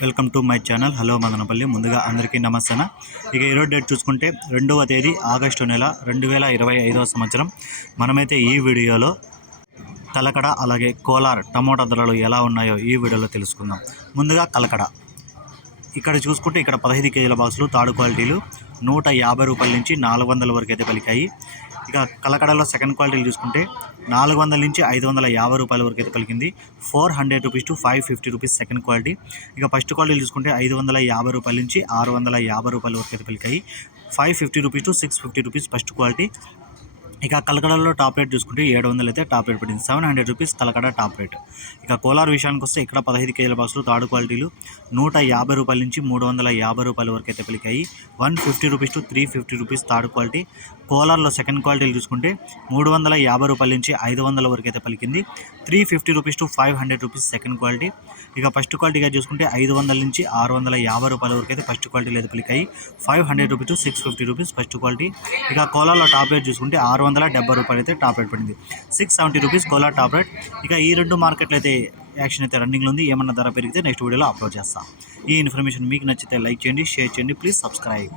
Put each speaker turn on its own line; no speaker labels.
Welcome to my channel. Hello Madanapalle. ముందుగా అందరికీ నమస్తే ఇక ఈరోజు డేట్ చూసుకుంటే రెండవ తేదీ ఆగస్టు నెల రెండు వేల ఇరవై ఐదవ సంవత్సరం. మనమైతే ఈ వీడియోలో కలకడ అలాగే కోలార్ టమోటా ధరలు ఎలా ఉన్నాయో ఈ వీడియోలో తెలుసుకుందాం. ముందుగా కలకడ. ఇక్కడ చూసుకుంటే ఇక్కడ పదహైదు కేజీల బాక్సులు తాడు క్వాలిటీలు నూట యాభై రూపాయల నుంచి నాలుగు వందల వరకు అయితే పలికాయి. ఇక కలకడలో సెకండ్ క్వాలిటీలు చూసుకుంటే నాలుగు వందల నుంచి ఐదు వందల యాభై రూపాయల వరకు అయితే పలికింది. Four hundred rupees to five fifty rupees second quality. ఇక ఫస్ట్ క్వాలిటీ చూసుకుంటే ఐదు వందల యాభై రూపాయల నుంచి ఆరు వందల యాభై రూపాయల వరకు అయితే పలికాయి. Five fifty rupees to six fifty rupees first quality. ఇక కలకడలో టాప్ రేట్ చూసుకుంటే ఏడు వందలు అయితే టాప్ రేట్ పడింది. Seven hundred rupees Kalakada top rate. ఇక కోలార్ విషయానికి వస్తే ఇక్కడ పదహైదు కేజీల బాక్సులు తాడు క్వాలిటీలు నూట యాభై రూపాయల నుంచి మూడు వందల యాభై రూపాయల వరకు అయితే పలికాయి. One fifty rupees to three fifty rupees third quality. కోలార్లో second క్వాలిటీలు చూసుకుంటే మూడు వందల యాభై రూపాయల నుంచి ఐదు వందల వరకు అయితే పలికింది. Three fifty rupees to five hundred rupees second quality. ఇక ఫస్ట్ క్వాలిటీగా చూసుకుంటే ఐదు వందల నుంచి ఆరు వందల యాభై రూపాయల వరకు అయితే ఫస్ట్ క్వాలిటీలో అయితే పలికాయి. Five hundred rupees to six fifty rupees first quality. ఇక కోలార్లో టాప్ రేట్ చూసుకుంటే ఆరు వందల డెబ్బై రూపాయలు అయితే టాప్ రేట్ పడింది. Six seventy rupees Kola top rate. ఇక ఈ రెండు మార్కెట్లు అయితే యాక్షన్ అయితే రన్నింగ్లో ఉంది. ఏమన్నా ధర పెరిగితే నెక్స్ట్ వీడియోలో అప్లోడ్ చేస్తాను ఈ ఇన్ఫర్మేషన్ మీకు నచ్చితే లైక్ చేయండి షేర్ చేయండి. Please subscribe.